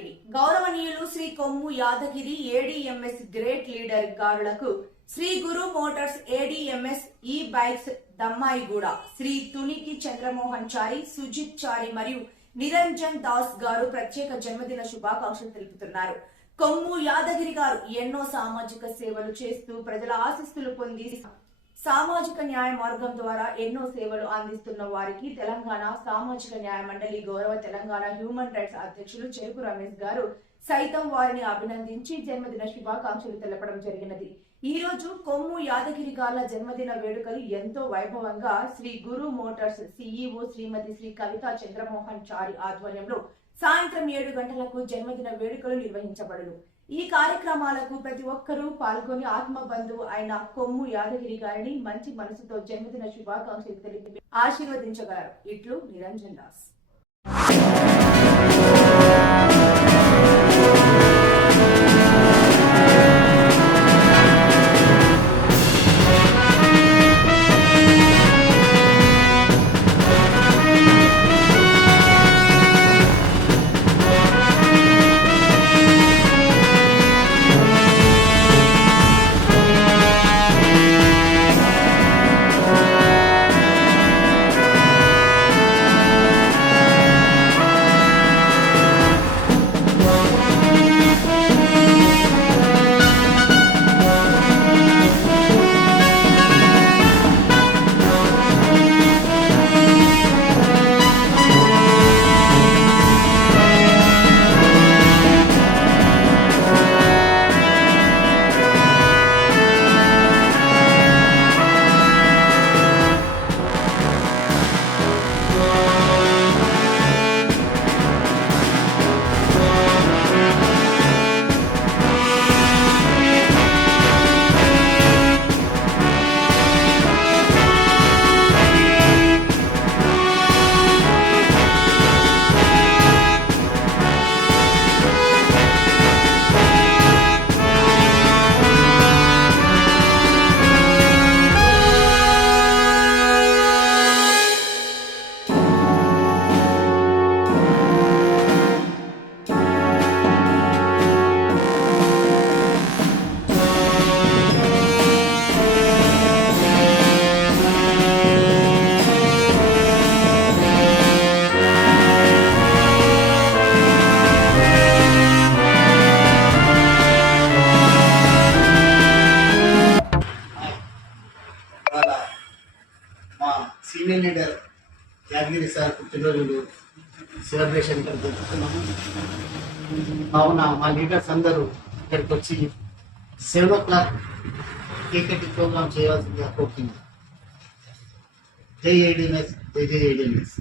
యాదాగిరి గౌరవనీయులు Shri Kommu Yadagiri ADMS great leader గారులకు Shri Guru motors ADMS e bikes Dammaiguda Shri Tuniki Chandramohan Chari, Sujith Chari మరియు నిరంజన్ దాస్ గారు ప్రత్యేక జన్మదిన శుభాకాంక్షలు తెలుపుతున్నారు. కొమ్ము యాదగిరి గారు ఎన్నో సామాజిక సేవలు చేస్తూ ప్రజల ఆశీస్సులు పొంది సామాజిక న్యాయ మార్గం ద్వారా ఎన్నో సేవలు అందిస్తున్న వారికి తెలంగాణ సామాజిక న్యాయ మండలి గౌరవ తెలంగాణ హ్యూమన్ రైట్స్ అధ్యక్షులు చెరుకు రమేష్ గారు సైతం వారిని అభినందించి జన్మదిన శుభాకాంక్షలు తెలపడం జరిగినది. ఈ రోజు కొమ్ము యాదగిరి గార్ల జన్మదిన వేడుకలు ఎంతో వైభవంగా శ్రీ గురు మోటార్స్ సిఇఓ శ్రీమతి శ్రీ కవితా చంద్రమోహన్ చారి ఆధ్వర్యంలో సాయంత్రం 7 గంటలకు జన్మదిన వేడుకలు నిర్వహించబడును. ఈ కార్యక్రమాలకు ప్రతి ఒక్కరూ పాల్గొని ఆత్మ బంధువు అయిన కొమ్ము యాదగిరి గారిని మంచి మనసుతో జన్మదిన శుభాకాంక్షలు తెలిపి ఆశీర్వదించగలరు. ఇట్లు నిరంజన్ దాస్. మా సీనియర్ లీడర్ యాదగిరి సార్ పుట్టినరోజు సెలబ్రేషన్ ఇక్కడ జరుపుతున్నాము. కావున మా లీడర్స్ అందరూ ఇక్కడికి వచ్చి 7 o'clock కేక్ కటింగ్ ప్రోగ్రామ్ చేయాల్సిందిగా కోరుతున్నాం. జై ఏడీఎంఎస్, జై జై ఏడీఎంఎస్.